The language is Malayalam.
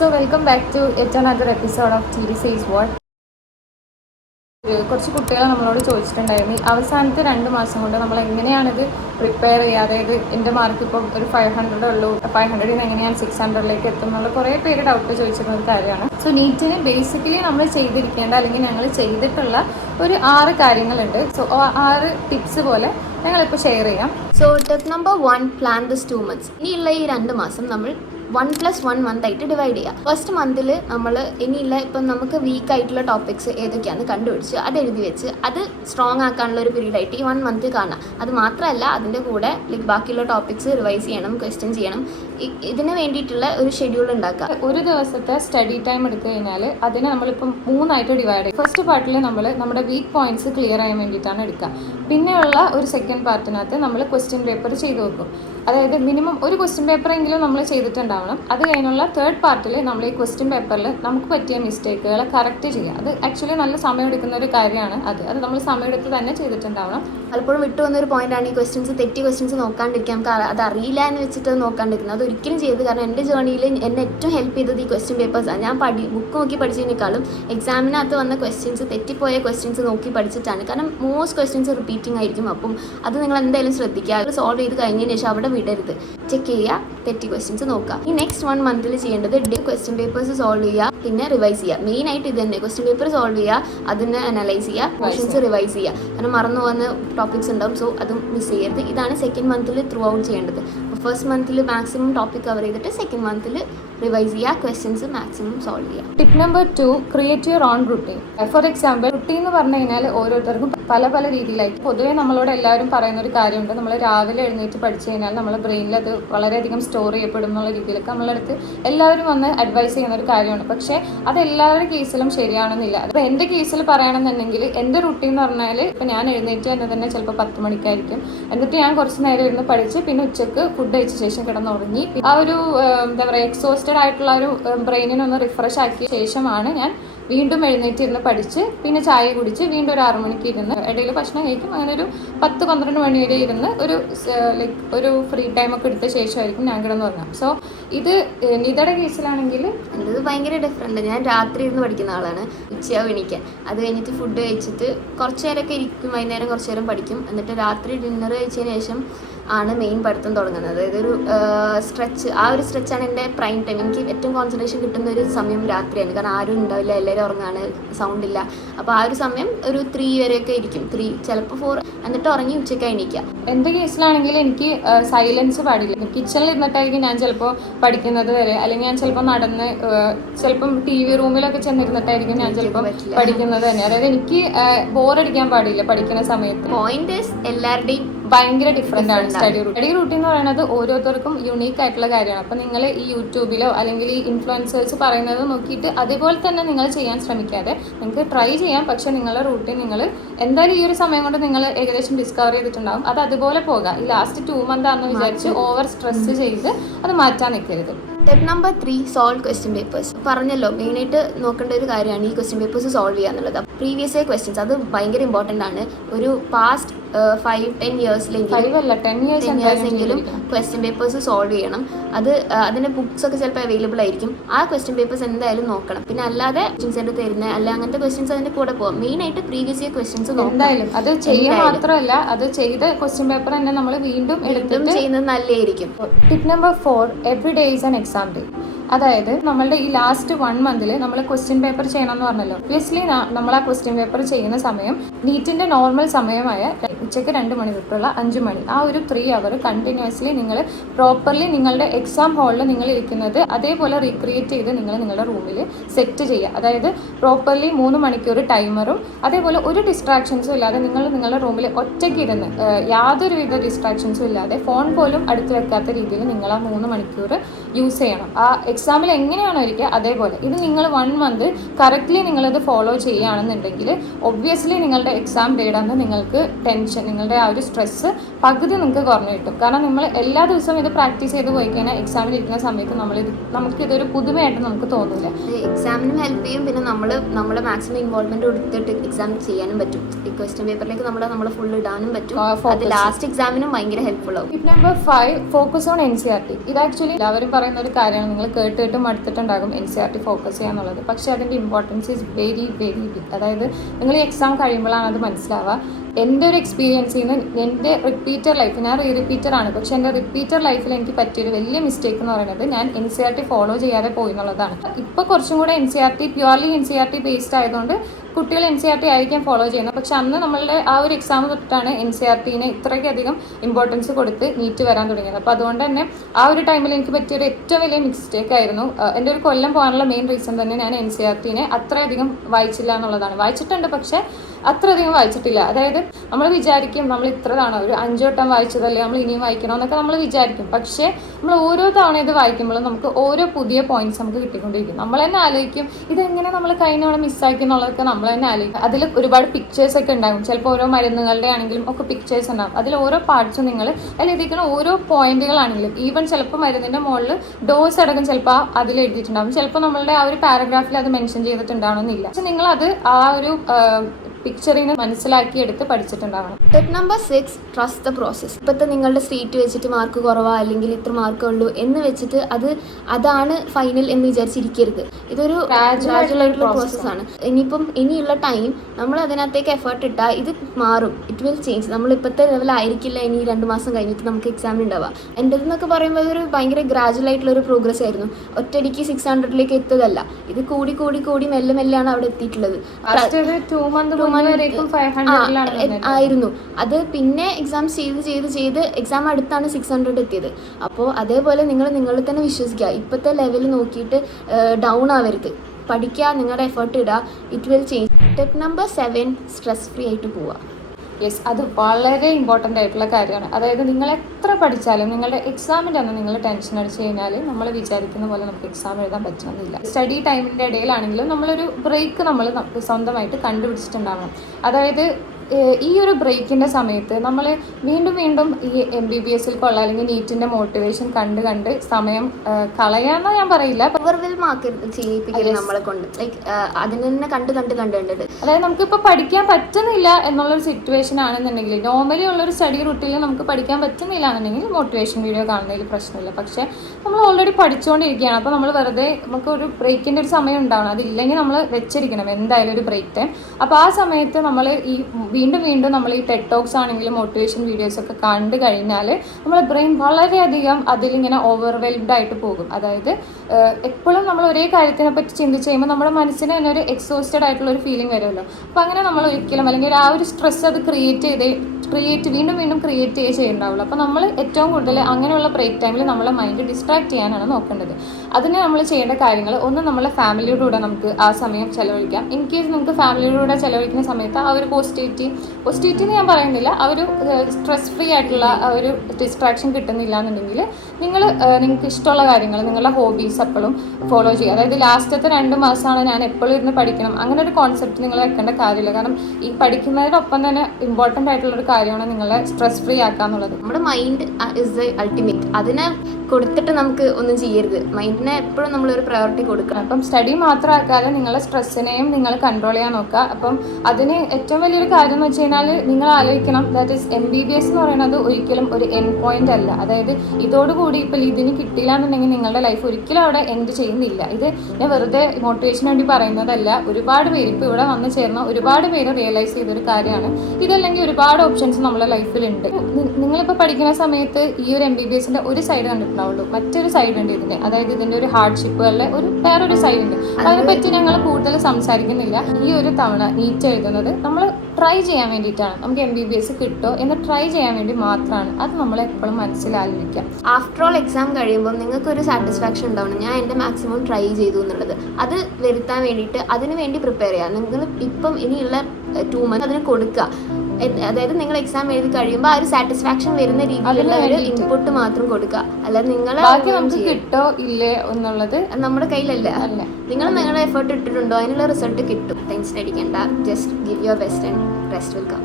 So welcome back to yet another episode of TD Says What. കുറച്ച് കുട്ടികൾ നമ്മളോട് ചോദിച്ചിട്ടുണ്ടായിരുന്നു അവസാനത്തെ 2 മാസം കൊണ്ട് നമ്മൾ എങ്ങനെയാണിത് പ്രിപ്പയർ ചെയ്യുക. അതായത് എൻ്റെ മാർക്ക് ഇപ്പം ഒരു 500 ഉള്ളൂ, 500 എങ്ങനെയാണ് 600 എത്തും എന്നുള്ള കുറേ പേര് ഡൗട്ട് ചോദിച്ചിരുന്ന ഒരു കാര്യമാണ്. സോ നീറ്റിന് ബേസിക്കലി നമ്മൾ ചെയ്തിരിക്കേണ്ട അല്ലെങ്കിൽ ഞങ്ങൾ ചെയ്തിട്ടുള്ള ഒരു 6 കാര്യങ്ങളുണ്ട്. സോ 6 ടിപ്സ് പോലെ ഞങ്ങളിപ്പോൾ ഷെയർ ചെയ്യാം. So tip number 1, plan this 2 months. ഇനിയുള്ള ഈ 2 മാസം നമ്മൾ 1+1 month ആയിട്ട് ഡിവൈഡ് ചെയ്യുക. ഫസ്റ്റ് മന്തിൽ നമ്മൾ ഇനിയില്ല ഇപ്പം നമുക്ക് വീക്ക് ആയിട്ടുള്ള ടോപ്പിക്സ് ഏതൊക്കെയാണെന്ന് കണ്ടുപിടിച്ച് അത് എഴുതി വെച്ച് അത് സ്ട്രോങ് ആക്കാനുള്ള ഒരു പീരീഡ് ആയിട്ട് ഈ 1 month കാണാം. അത് മാത്രമല്ല അതിൻ്റെ കൂടെ ബാക്കിയുള്ള ടോപ്പിക്സ് റിവൈസ് ചെയ്യണം, ക്വസ്റ്റ്യൻ ചെയ്യണം. ഇതിന് വേണ്ടിയിട്ടുള്ള ഒരു ഷെഡ്യൂൾ ഉണ്ടാക്കുക. ഒരു ദിവസത്തെ സ്റ്റഡി ടൈം എടുത്തു കഴിഞ്ഞാൽ അതിനെ നമ്മളിപ്പം 3 ആയിട്ട് ഡിവൈഡ് ചെയ്യും. ഫസ്റ്റ് പാർട്ടിൽ നമ്മൾ നമ്മുടെ വീക്ക് പോയിന്റ്സ് ക്ലിയർ ചെയ്യാൻ വേണ്ടിയിട്ടാണ് എടുക്കുക. പിന്നെയുള്ള ഒരു സെക്കൻഡ് പാർട്ടിനകത്ത് നമ്മൾ ക്വസ്റ്റ്യൻ പേപ്പർ ചെയ്ത് വെക്കും. അതായത് മിനിമം ഒരു ക്വസ്റ്റ്യൻ പേപ്പറെങ്കിലും നമ്മൾ ചെയ്തിട്ടുണ്ടാവണം. അത് കഴിഞ്ഞുള്ള തേർഡ് പാർട്ടിൽ നമ്മൾ ഈ ക്വസ്റ്റ്യൻ പേപ്പറിൽ നമുക്ക് പറ്റിയ മിസ്റ്റേക്കുകൾ കറക്റ്റ് ചെയ്യുക. അത് ആക്ച്വലി നല്ല സമയം എടുക്കുന്ന ഒരു കാര്യമാണ്. അത് നമ്മൾ സമയമെടുത്ത് തന്നെ ചെയ്തിട്ടുണ്ടാവണം. പലപ്പോഴും വിട്ടു വന്നൊരു പോയിന്റാണ് ഈ തെറ്റി ക്വസ്റ്റ്യൻസ് നോക്കാണ്ടിരിക്കുക. നമുക്ക് അത് അറിയില്ല എന്ന് വെച്ചിട്ട് നോക്കാണ്ടിരിക്കുന്നത്. അത് ഒരിക്കലും ചെയ്ത്, കാരണം എൻ്റെ ജേർണിയിൽ എന്നെ ഏറ്റവും ഹെൽപ്പ് ചെയ്തത് ഈ ക്വസ്റ്റ്യൻ പേപ്പേഴ്സാണ്. ഞാൻ ബുക്ക് നോക്കി പഠിച്ചതിനേക്കാളും എക്സാമിനകത്ത് വന്ന ക്വസ്റ്റ്യൻസ്, തെറ്റിപ്പോയ ക്വസ്റ്റ്യൻസ് നോക്കി പഠിച്ചിട്ടാണ്. കാരണം മോസ്റ്റ് ക്വസ്റ്റ്യൻസ് റിപ്പീറ്റിംഗ് ആയിരിക്കും. അപ്പം അത് നിങ്ങൾ എന്തായാലും ശ്രദ്ധിക്കുക. അത് സോൾവ് ചെയ്ത് കഴിഞ്ഞതിന് ശേഷം അവിടെ വിടരുത്. ചെക്ക് ചെയ്യുക, തെറ്റി ക്വസ്റ്റ്യൻസ് നോക്കുക. ഈ നെക്സ്റ്റ് 1 month ചെയ്യേണ്ടത് ക്വസ്റ്റ്യൻ പേപ്പേഴ്സ് സോൾവ് ചെയ്യുക, പിന്നെ റിവൈസ് ചെയ്യുക. മെയിൻ ആയിട്ട് ഇത് തന്നെ, ക്വസ്റ്റ്യൻ പേപ്പർ സോൾവ് ചെയ്യുക, അതിനെ അനലൈസ് ചെയ്യുക, ക്വസ്റ്റ്യൻസ് റിവൈസ് ചെയ്യുക. കാരണം മറന്നു പോകുന്ന ടോപ്പിക്സ് ഉണ്ടാവും. സോ അതും മിസ് ചെയ്യരുത്. ഇതാണ് സെക്കൻഡ് മന്തിൽ ത്രൂ ഔട്ട് ചെയ്യേണ്ടത്. ഫസ്റ്റ് മന്തിൽ മാക്സിമം ടോപ്പിക് കവർ ചെയ്തിട്ട് സെക്കൻഡ് മന്തിൽ റിവൈസ് ചെയ്യുക, ക്വസ്റ്റ്യൻസ് മാക്സിമം സോൾവ് ചെയ്യുക. Tip number 2, create your own routine. For example, routine എന്ന് പറഞ്ഞു കഴിഞ്ഞാൽ ഓരോരുത്തർക്കും പല രീതിയിലായിരിക്കും. പൊതുവേ നമ്മളോട് എല്ലാവരും പറയുന്ന ഒരു കാര്യമുണ്ട്, നമ്മൾ രാവിലെ എഴുന്നേറ്റ് പഠിച്ചു കഴിഞ്ഞാൽ നമ്മുടെ ബ്രെയിനിൽ അത് വളരെയധികം സ്റ്റോർ ചെയ്യപ്പെടും എന്നുള്ള രീതിയിലൊക്കെ നമ്മളടുത്ത് എല്ലാവരും വന്ന് അഡ്വൈസ് ചെയ്യുന്ന ഒരു കാര്യമാണ്. പക്ഷേ അത് എല്ലാവരുടെ കേസിലും ശരിയാണെന്നില്ല. അപ്പോൾ എൻ്റെ കേസിൽ പറയുകയാണെന്നുണ്ടെങ്കിൽ എൻ്റെ റുട്ടീൻ എന്ന് പറഞ്ഞാൽ ഇപ്പം ഞാൻ എഴുന്നേറ്റ് തന്നെ ചിലപ്പോൾ 10 മണിക്കായിരിക്കും. എന്നിട്ട് ഞാൻ കുറച്ച് നേരം ഇരുന്ന് പഠിച്ച് പിന്നെ ഉച്ചക്ക് ഫുഡ് കഴിച്ച ശേഷം കിടന്നുറങ്ങി ആ ഒരു എന്താ പറയുക എക്സോസ്റ്റഡ് ആയിട്ടുള്ള ഒരു ബ്രെയിനിനൊന്ന് റിഫ്രഷ് ആക്കിയ ശേഷമാണ് ഞാൻ വീണ്ടും എഴുന്നേറ്റ് ഇരുന്ന് പഠിച്ച് പിന്നെ ചായ കുടിച്ച് വീണ്ടും ഒരു 6 മണിക്ക് ഇരുന്ന് ഇടയിൽ ഭക്ഷണം കഴിക്കും. അങ്ങനെ ഒരു 10-12 മണി വരെ ഇരുന്ന് ഒരു ഫ്രീ ടൈമൊക്കെ എടുത്ത ശേഷമായിരിക്കും ഞാൻ കിടന്നുറങ്ങാം. സോ ഇത് നിതയുടെ കേസിലാണെങ്കിൽ എൻ്റെത് ഭയങ്കര ഡിഫറെൻ്റ്. ഞാൻ രാത്രി ഇരുന്ന് പഠിക്കുന്ന ആളാണ്. ഉച്ചയാവും എണീക്കാൻ. അത് കഴിഞ്ഞിട്ട് ഫുഡ് കഴിച്ചിട്ട് കുറച്ച് നേരമൊക്കെ ഇരിക്കും, വൈകുന്നേരം കുറച്ച് നേരം പഠിക്കും. എന്നിട്ട് രാത്രി ഡിന്നർ കഴിച്ചതിന് ശേഷം ആണ് മെയിൻ പഠിത്തം തുടങ്ങുന്നത്. അതായത് ഒരു ആ ഒരു സ്ട്രെച്ചാണ് എൻ്റെ പ്രൈം ടൈം. എനിക്ക് ഏറ്റവും കോൺസെൻട്രേഷൻ കിട്ടുന്ന ഒരു സമയം രാത്രിയാണ്. കാരണം ആരും ഉണ്ടാവില്ല, എല്ലാവരും ഉറങ്ങാണ്, സൗണ്ട് ഇല്ല. അപ്പോൾ ആ ഒരു സമയം ഒരു 3 വരെയൊക്കെ ഇരിക്കും. 3 ചിലപ്പോൾ 4, എന്നിട്ട് ഉറങ്ങി ഉച്ചയ്ക്ക് എണീക്കുക. എൻ്റെ കേസിലാണെങ്കിൽ എനിക്ക് സൈലൻസ് പാടില്ല. കിച്ചണിൽ ഇരുന്നിട്ടായിരിക്കും ഞാൻ ചിലപ്പോൾ പഠിക്കുന്നത് വരെ, അല്ലെങ്കിൽ ഞാൻ ചിലപ്പോൾ നടന്ന് ചിലപ്പം TV റൂമിലൊക്കെ ചെന്നിരുന്നിട്ടായിരിക്കും ഞാൻ ചിലപ്പോൾ പഠിക്കുന്നത് തന്നെ. അതായത് എനിക്ക് ബോറടിക്കാൻ പാടില്ല പഠിക്കുന്ന സമയത്ത്. പോയിന്റ് എല്ലാവരുടെയും ഭയങ്കര ഡിഫറെൻ്റ് ആണ് സ്റ്റഡി റൂട്ടീൻ എന്ന് പറയുന്നത്. ഓരോരുത്തർക്കും യുണീക്ക് ആയിട്ടുള്ള കാര്യമാണ്. അപ്പം നിങ്ങൾ ഈ യൂട്യൂബിലോ അല്ലെങ്കിൽ ഈ ഇൻഫ്ലുവൻസേഴ്സ് പറയുന്നത് നോക്കിയിട്ട് അതേപോലെ തന്നെ നിങ്ങൾ ചെയ്യാൻ ശ്രമിക്കാതെ നിങ്ങൾക്ക് ട്രൈ ചെയ്യാം. പക്ഷേ നിങ്ങളുടെ റൂട്ടീൻ നിങ്ങൾ എന്തായാലും ഈ ഒരു സമയം കൊണ്ട് നിങ്ങൾ ഏകദേശം ഡിസ്കവർ ചെയ്തിട്ടുണ്ടാകും. അത് അതുപോലെ പോകുക. ഈ ലാസ്റ്റ് 2 month ആണെന്ന് വിചാരിച്ച് ഓവർ സ്ട്രെസ് ചെയ്ത് അത് മാറ്റാൻ നിൽക്കരുത്. Tip number 3, solve question papers. പറഞ്ഞല്ലോ, മെയിനായിട്ട് നോക്കേണ്ട ഒരു കാര്യമാണ് ഈ ക്വസ്റ്റ്യൻ പേപ്പേഴ്സ് സോൾവ് ചെയ്യുക എന്നുള്ളത്. പ്രീവിയസ് ഇയർ ക്വസ്റ്റ്യൻസ് അത് ഭയങ്കര ഇമ്പോർട്ടൻ്റ് ആണ്. ഒരു പാസ്റ്റ് 5-10 ഇയേഴ്സിലെങ്കിലും ക്വസ്റ്റ്യൻ പേപ്പേഴ്സ് സോൾവ് ചെയ്യണം. അതിൻ്റെ ബുക്സ് ഒക്കെ ചിലപ്പോൾ അവൈലബിൾ ആയിരിക്കും. ആ ക്വസ്റ്റ്യൻ പേപ്പേഴ്സ് എന്തായാലും നോക്കണം. പിന്നെ അല്ലാതെ ക്വസ്റ്റ്യൻസ് ആയിട്ട് തരുന്നത് അല്ല അങ്ങനത്തെ ക്വസ്റ്റ്യൻസ് അതിൻ്റെ കൂടെ പോകാം. മെയിനായിട്ട് പ്രീവിയസ് ഇയർ ക്വസ്റ്റ്യൻസ് എന്തായാലും അത് ചെയ്യുക മാത്രമല്ല, അത് ചെയ്ത ക്വസ്റ്റ്യൻ പേപ്പർ തന്നെ നമ്മൾ വീണ്ടും ചെയ്യുന്നത് നല്ലതായിരിക്കും. Tip number 4, every day is an exam day. അതായത് നമ്മളുടെ ഈ ലാസ്റ്റ് 1 month നമ്മൾ ക്വസ്റ്റ്യൻ പേപ്പർ ചെയ്യണം എന്ന് പറഞ്ഞല്ലോ. ഒബ്വിയസ്ലി നമ്മൾ ആ ക്വസ്റ്റ്യൻ പേപ്പർ ചെയ്യുന്ന സമയം നീറ്റിൻ്റെ നോർമൽ സമയമായ ഉച്ചയ്ക്ക് 2 മണി തൊട്ടുള്ള 5 മണി ആ ഒരു 3 hour കണ്ടിന്യൂസ്ലി നിങ്ങൾ പ്രോപ്പർലി നിങ്ങളുടെ എക്സാം ഹാളിൽ നിങ്ങൾ ഇരിക്കുന്നത് അതേപോലെ റീക്രിയേറ്റ് ചെയ്ത് നിങ്ങൾ നിങ്ങളുടെ റൂമിൽ സെറ്റ് ചെയ്യുക. അതായത് പ്രോപ്പർലി 3 മണിക്കൂർ ടൈമറും അതേപോലെ ഒരു ഡിസ്ട്രാക്ഷൻസും ഇല്ലാതെ നിങ്ങൾ നിങ്ങളുടെ റൂമിൽ ഒറ്റയ്ക്ക് ഇരുന്ന് യാതൊരുവിധ ഡിസ്ട്രാക്ഷൻസും ഇല്ലാതെ ഫോൺ പോലും അടുത്ത് വെക്കാത്ത രീതിയിൽ നിങ്ങൾ ആ 3 മണിക്കൂർ യൂസ് ചെയ്യണം. ആ എക്സാമിൽ എങ്ങനെയാണോ ഇരിക്കുക അതേപോലെ. ഇത് നിങ്ങൾ 1 month കറക്റ്റ്ലി നിങ്ങളിത് ഫോളോ ചെയ്യുകയാണെന്നുണ്ടെങ്കിൽ ഒബ്വിയസ്ലി നിങ്ങളുടെ എക്സാം ഡേയുടെ അന്ന് നിങ്ങൾക്ക് ടെൻഷൻ, നിങ്ങളുടെ ആ ഒരു സ്ട്രെസ്സ് പകുതി നിങ്ങൾക്ക് കുറഞ്ഞു കിട്ടും. കാരണം നമ്മൾ എല്ലാ ദിവസവും ഇത് പ്രാക്ടീസ് ചെയ്ത് പോയി കഴിഞ്ഞാൽ എക്സാമിൽ ഇരിക്കുന്ന സമയത്ത് നമുക്കിതൊരു പുതുമയായിട്ട് നമുക്ക് തോന്നില്ല. എക്സാമിനും ഹെൽപ്പ് ചെയ്യും. പിന്നെ നമ്മുടെ മാക്സിമം ഇൻവോൾവ്മെന്റ് കൊടുത്തിട്ട് എക്സാം ചെയ്യാനും പറ്റും. ഈ ക്വസ്റ്റ്യൻ പേപ്പറിലേക്ക് നമ്മൾ ഫുൾ ഇടാനും പറ്റും. അത് ലാസ്റ്റ് എക്സാമിനും ഭയങ്കര ഹെൽപ്ഫുൾ ആവും. Tip number 5, focus on NCERT. ഇത് ആക്ച്വലി എല്ലാവരും പറയുന്ന ഒരു കാര്യമാണ്, നിങ്ങൾ കേട്ടിട്ടും അടുത്തിട്ടുണ്ടാകും NCERT ഫോക്കസ് ചെയ്യാന്നുള്ളത്. പക്ഷേ അതിൻ്റെ importance is very very big. അതായത് നിങ്ങൾ ഈ എക്സാം കഴിയുമ്പോഴാണ് അത് മനസ്സിലാവുക. എൻ്റെ ഒരു എക്സ്പീരിയൻസിൽ നിന്ന് എൻ്റെ റിപ്പീറ്റർ ലൈഫ്, ഞാൻ റിപ്പീറ്ററാണ്, പക്ഷേ എൻ്റെ റിപ്പീറ്റർ ലൈഫിൽ എനിക്ക് പറ്റിയൊരു വലിയ മിസ്റ്റേക്ക് എന്ന് പറയുന്നത് ഞാൻ NCERT ഫോളോ ചെയ്യാതെ പോയി എന്നുള്ളതാണ്. ഇപ്പോൾ കുറച്ചും കൂടെ പ്യുവർലി NCERT ബേസ്ഡ് ആയതുകൊണ്ട് കുട്ടികൾ NCERT ആയിരിക്കാം ഫോളോ ചെയ്യുന്നത്. പക്ഷെ അന്ന് നമ്മളുടെ ആ ഒരു എക്സാം തൊട്ടിട്ടാണ് NCERTനെ ഇത്രയ്ക്കധികം ഇമ്പോർട്ടൻസ് കൊടുത്ത് നീറ്റ് വരാൻ തുടങ്ങിയത്. അപ്പോൾ അതുകൊണ്ട് തന്നെ ആ ഒരു ടൈമിൽ എനിക്ക് പറ്റിയൊരു ഏറ്റവും വലിയ മിസ്റ്റേക്ക് ആയിരുന്നു. എൻ്റെ ഒരു കൊല്ലം പോകാനുള്ള മെയിൻ റീസൺ തന്നെ ഞാൻ NCERTനെ അത്രയധികം വായിച്ചില്ല എന്നുള്ളതാണ്. വായിച്ചിട്ടുണ്ട്, പക്ഷേ അത്രയധികം വായിച്ചിട്ടില്ല. അതായത് നമ്മൾ വിചാരിക്കും നമ്മൾ ഇത്ര തവണ ഒരു 5 വട്ടം വായിച്ചതല്ലേ, നമ്മൾ ഇനിയും വായിക്കണം എന്നൊക്കെ നമ്മൾ വിചാരിക്കും. പക്ഷേ നമ്മൾ ഓരോ തവണ ഇത് വായിക്കുമ്പോഴും നമുക്ക് ഓരോ പുതിയ പോയിന്റ്സ് നമുക്ക് കിട്ടിക്കൊണ്ടിരിക്കും. നമ്മൾ തന്നെ ആലോചിക്കും ഇതെങ്ങനെ നമ്മൾ കഴിഞ്ഞ തവണ മിസ്സാക്കി എന്നുള്ളതൊക്കെ നമ്മൾ തന്നെ ആലോചിക്കും. അതിൽ ഒരുപാട് പിക്ചേഴ്സ് ഒക്കെ ഉണ്ടാകും. ചിലപ്പോൾ ഓരോ മരുന്നുകളുടെ ആണെങ്കിലും ഒക്കെ പിക്ചേഴ്സ് ഉണ്ടാകും. അതിൽ ഓരോ പാർട്സും നിങ്ങൾ അതിൽ എഴുതിക്കുന്ന ഓരോ പോയിന്റുകളാണെങ്കിലും ഈവൻ ചിലപ്പോൾ മരുന്നിൻ്റെ മുകളിൽ ഡോസ് അടക്കം ചിലപ്പോൾ അതിൽ എഴുതിയിട്ടുണ്ടാകും. ചിലപ്പോൾ നമ്മളുടെ ആ ഒരു പാരഗ്രാഫിൽ അത് മെൻഷൻ ചെയ്തിട്ടുണ്ടാവണമെന്നില്ല. പക്ഷെ നിങ്ങളത് ആ ഒരു പിക്ചറിനെ മനസ്സിലാക്കിയെടുത്ത് പഠിച്ചിട്ടുണ്ടാവണം. Tip number 6, trust the process. ഇപ്പോഴത്തെ നിങ്ങളുടെ സീറ്റ് വെച്ചിട്ട് മാർക്ക് കുറവാ അല്ലെങ്കിൽ ഇത്ര മാർക്കേ ഉള്ളൂ എന്ന് വെച്ചിട്ട് അതാണ് ഫൈനൽ എന്ന് വിചാരിച്ചിരിക്കരുത്. ഇതൊരു ഗ്രാജുവൽ ആയിട്ടുള്ള പ്രോസസ്സാണ്. ഇനിയുള്ള ടൈം നമ്മൾ അതിനകത്തേക്ക് എഫേർട്ട് ഇട്ടാൽ ഇത് മാറും. It will change. നമ്മൾ ഇപ്പോഴത്തെ ലെവലായിരിക്കില്ല ഇനി 2 മാസം കഴിഞ്ഞിട്ട് നമുക്ക് എക്സാം ഉണ്ടാവുക. എൻ്റെതെന്നൊക്കെ പറയുമ്പോൾ അതൊരു ഭയങ്കര ഗ്രാജുവൽ ആയിട്ടുള്ള ഒരു പ്രോഗ്രസ് ആയിരുന്നു. ഒറ്റയടിക്ക് 600ലേക്ക് എത്തതല്ല. ഇത് കൂടി കൂടി കൂടി മെല്ലെ മെല്ലെയാണ് അവിടെ എത്തിയിട്ടുള്ളത്. ആയിരുന്നു അത്. പിന്നെ എക്സാം ചെയ്ത് എക്സാം അടുത്താണ് 600 എത്തിയത്. അപ്പോൾ അതേപോലെ നിങ്ങളിൽ തന്നെ വിശ്വസിക്കുക. ഇപ്പോഴത്തെ ലെവൽ നോക്കിയിട്ട് ഡൗൺ ആവരുത്. പഠിക്കുക, നിങ്ങളുടെ എഫേർട്ട് ഇടുക. It will change. Tip number 7, stress free ആയിട്ട് പോവുക. യെസ്, അത് വളരെ ഇമ്പോർട്ടൻ്റ് ആയിട്ടുള്ള കാര്യമാണ്. അതായത് നിങ്ങൾ എത്ര പഠിച്ചാലും നിങ്ങളുടെ എക്സാമിൻ്റെ അന്ന് നിങ്ങൾ ടെൻഷൻ അടിച്ച് കഴിഞ്ഞാൽ നമ്മൾ വിചാരിക്കുന്ന പോലെ നമുക്ക് എക്സാം എഴുതാൻ പറ്റണമെന്നില്ല. സ്റ്റഡി ടൈമിൻ്റെ ഇടയിലാണെങ്കിലും നമ്മളൊരു ബ്രേക്ക് നമ്മൾ സ്വന്തമായിട്ട് കണ്ടുപിടിച്ചിട്ടുണ്ടാവണം. അതായത് ഈ ഒരു ബ്രേക്കിൻ്റെ സമയത്ത് നമ്മൾ വീണ്ടും ഈ MBBSൽ കൊള്ളാം അല്ലെങ്കിൽ നീറ്റിൻ്റെ മോട്ടിവേഷൻ കണ്ട് സമയം കളയാന്ന് ഞാൻ പറയില്ല. ചെയ്യിപ്പിക്കരുത് നമ്മളെ കൊണ്ട്. ലൈക്ക് അതിന് തന്നെ കണ്ട് അതായത് നമുക്കിപ്പോൾ പഠിക്കാൻ പറ്റുന്നില്ല എന്നുള്ളൊരു സിറ്റുവേഷൻ ആണെന്നുണ്ടെങ്കിൽ, നോർമലി ഉള്ളൊരു സ്റ്റഡി റൂട്ടീനിൽ നമുക്ക് പഠിക്കാൻ പറ്റുന്നില്ല എന്നുണ്ടെങ്കിൽ മോട്ടിവേഷൻ വീഡിയോ കാണുന്നതിൽ പ്രശ്നമില്ല. പക്ഷേ നമ്മൾ ഓൾറെഡി പഠിച്ചുകൊണ്ടിരിക്കുകയാണ്. അപ്പോൾ നമ്മൾ വെറുതെ നമുക്കൊരു ബ്രേക്കിൻ്റെ ഒരു സമയം ഉണ്ടാവണം. അതില്ലെങ്കിൽ നമ്മൾ വെച്ചിരിക്കണം എന്തായാലും ഒരു ബ്രേക്ക് ടൈം. അപ്പോൾ ആ സമയത്ത് നമ്മൾ ഈ വീണ്ടും നമ്മൾ ഈ ടെഡ് ടോക്സ് ആണെങ്കിലും മോട്ടിവേഷൻ വീഡിയോസൊക്കെ കണ്ടു കഴിഞ്ഞാൽ നമ്മളെ ബ്രെയിൻ വളരെയധികം അതിലിങ്ങനെ ഓവർവെൽഡ് ആയിട്ട് പോകും. അതായത് എപ്പോഴും നമ്മൾ ഒരേ കാര്യത്തിനെ പറ്റി ചിന്തിച്ച് കഴിയുമ്പോൾ നമ്മുടെ മനസ്സിന് തന്നെ ഒരു എക്സോസ്റ്റഡ് ആയിട്ടുള്ള ഒരു ഫീലിംഗ് വരുമല്ലോ. അപ്പോൾ അങ്ങനെ നമ്മൾ ഒരിക്കലും അല്ലെങ്കിൽ ആ ഒരു സ്ട്രെസ് അത് വീണ്ടും ക്രിയേറ്റ് ചെയ്യുന്നുണ്ടാവുള്ളൂ. അപ്പോൾ നമ്മൾ ഏറ്റവും കൂടുതൽ അങ്ങനെയുള്ള ബ്രേക്ക് ടൈമിൽ നമ്മളെ മൈൻഡ് ഡിസ്ട്രാക്ട് ചെയ്യാനാണ് നോക്കേണ്ടത്. അതിന് നമ്മൾ ചെയ്യേണ്ട കാര്യങ്ങൾ, ഒന്ന് നമ്മളെ ഫാമിലിയുടെ കൂടെ നമുക്ക് ആ സമയം ചിലവഴിക്കാം. ഇൻ കേസ് നിങ്ങൾക്ക് ഫാമിലിയുടെ കൂടെ ചിലവഴിക്കുന്ന സമയത്ത് ആ ഒരു പോസിറ്റിവിറ്റി എന്ന് ഞാൻ പറയുന്നില്ല, ആ ഒരു സ്ട്രെസ് ഫ്രീ ആയിട്ടുള്ള ആ ഒരു ഡിസ്ട്രാക്ഷൻ കിട്ടുന്നില്ല എന്നുണ്ടെങ്കിൽ നിങ്ങൾക്ക് ഇഷ്ടമുള്ള കാര്യങ്ങൾ, നിങ്ങളുടെ ഹോബീസ് എപ്പോഴും ഫോളോ ചെയ്യുക. അതായത് ലാസ്റ്റത്തെ 2 മാസമാണ് ഞാൻ എപ്പോഴും ഇരുന്ന് പഠിക്കണം അങ്ങനെ ഒരു കോൺസെപ്റ്റ് നിങ്ങൾ വെക്കേണ്ട കാര്യമില്ല. കാരണം ഈ പഠിക്കുന്നതിനൊപ്പം തന്നെ ഇമ്പോർട്ടൻ്റ് ആയിട്ടുള്ളൊരു കാര്യമാണ് നിങ്ങളെ സ്ട്രെസ് ഫ്രീ ആക്കുക എന്നുള്ളത്. നമ്മുടെ മൈൻഡ് ഇസ് ദ അൾട്ടിമേറ്റ്. അതിനെ കൊടുത്തിട്ട് നമുക്ക് ഒന്നും ചെയ്യരുത്. മൈൻഡിനെ എപ്പോഴും നമ്മളൊരു പ്രയോറിറ്റി കൊടുക്കണം. അപ്പം സ്റ്റഡി മാത്രമാക്കാതെ നിങ്ങളുടെ സ്ട്രെസ്സിനെയും നിങ്ങൾ കൺട്രോൾ ചെയ്യാൻ നോക്കുക. അപ്പം അതിന് ഏറ്റവും വലിയൊരു കാര്യം എന്ന് വെച്ച് കഴിഞ്ഞാൽ നിങ്ങൾ ആലോചിക്കണം, ദാറ്റ് ഈസ് MBBS എന്ന് പറയുന്നത് ഒരിക്കലും ഒരു എൻഡ് പോയിന്റ് അല്ല. അതായത് ഇതോടുകൂടി ഇപ്പോൾ ഇതിന് കിട്ടിയില്ല എന്നുണ്ടെങ്കിൽ നിങ്ങളുടെ ലൈഫ് ഒരിക്കലും അവിടെ എൻഡ് ചെയ്യുന്നില്ല. ഇത് ഞാൻ വെറുതെ മോട്ടിവേഷന് വേണ്ടി പറയുന്നതല്ല. ഒരുപാട് പേര് ഇപ്പോൾ ഇവിടെ വന്ന് ചേർന്ന ഒരുപാട് പേര് റിയലൈസ് ചെയ്തൊരു കാര്യമാണ്. ഇതല്ലെങ്കിൽ ഒരുപാട് ഓപ്ഷൻസ് നമ്മുടെ ലൈഫിലുണ്ട്. നിങ്ങളിപ്പോൾ പഠിക്കുന്ന സമയത്ത് ഈ ഒരു MBBSന്റെ ഒരു സൈഡ് കണ്ടിട്ടുണ്ടാവുള്ളൂ, മറ്റൊരു സൈഡ് ഉണ്ട് ഇതിന്. അതായത് ഇതിൻ്റെ ഒരു ഹാർഡ്ഷിപ്പുകളിലെ വേറൊരു സൈഡ് ഉണ്ട്. അതിനെപ്പറ്റി ഞങ്ങൾ കൂടുതൽ സംസാരിക്കുന്നില്ല. ഈ ഒരു തവണ നീറ്റ് എഴുതുന്നത് നമ്മൾ ട്രൈ ചെയ്യാൻ വേണ്ടിയിട്ടാണ്. നമുക്ക് MBBS കിട്ടുമോ എന്ന് ട്രൈ ചെയ്യാൻ വേണ്ടി മാത്രമാണ്. അത് നമ്മൾ എപ്പോഴും മനസ്സിലാലോചിക്കാം. ആഫ്റ്റർ ഓൾ എക്സാം കഴിയുമ്പോൾ നിങ്ങൾക്കൊരു സാറ്റിസ്ഫാക്ഷൻ ഉണ്ടാവണം, ഞാൻ എൻ്റെ മാക്സിമം ട്രൈ ചെയ്തു എന്നുള്ളത്. അത് വരുത്താൻ വേണ്ടിയിട്ട് അതിന് വേണ്ടി പ്രിപ്പയർ ചെയ്യുക. നിങ്ങൾ ഇപ്പം ഇനിയുള്ള 2 months അതിന് കൊടുക്കുക. അതായത് നിങ്ങൾ എക്സാം എഴുതി കഴിയുമ്പോൾ ആ ഒരു സാറ്റിസ്ഫാക്ഷൻ വരുന്ന രീതിയിലുള്ള ഒരു ഇൻപുട്ട് മാത്രം കൊടുക്കുക. അല്ലാതെ നിങ്ങൾ നമുക്ക് കിട്ടോ ഇല്ലേ എന്നുള്ളത് നമ്മുടെ കയ്യിലല്ല. നിങ്ങൾ നിങ്ങളുടെ എഫേർട്ട് ഇട്ടിട്ടുണ്ടോ അതിനുള്ള റിസൾട്ട് കിട്ടും. ടെൻഷൻ അടിക്കേണ്ട. Just give your best and rest will come.